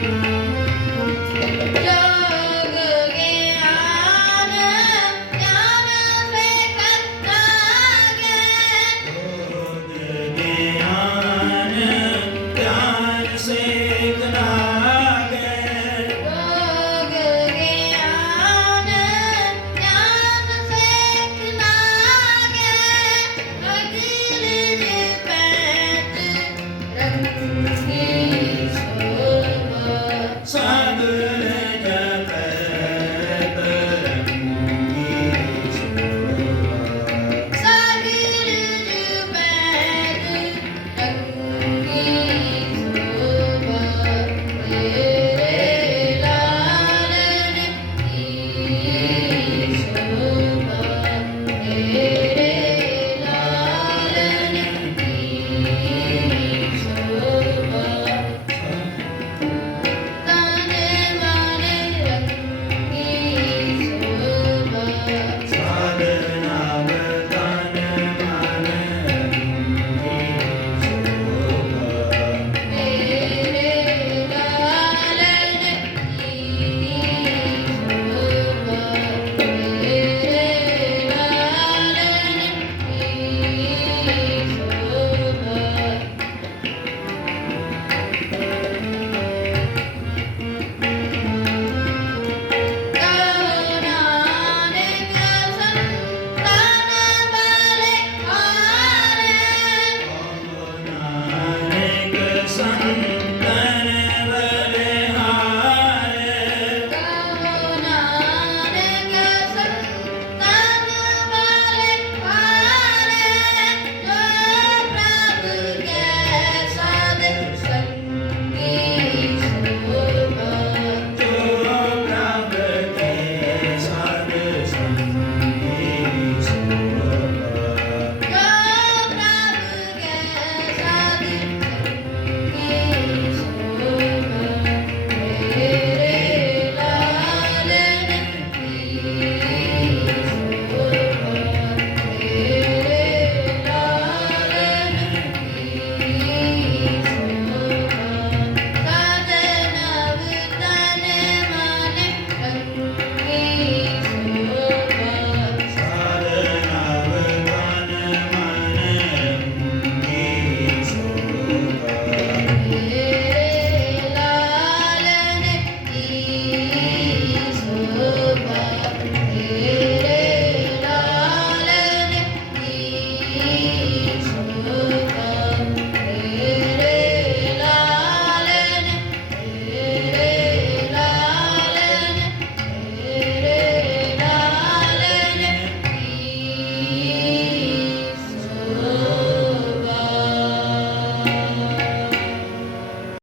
thank you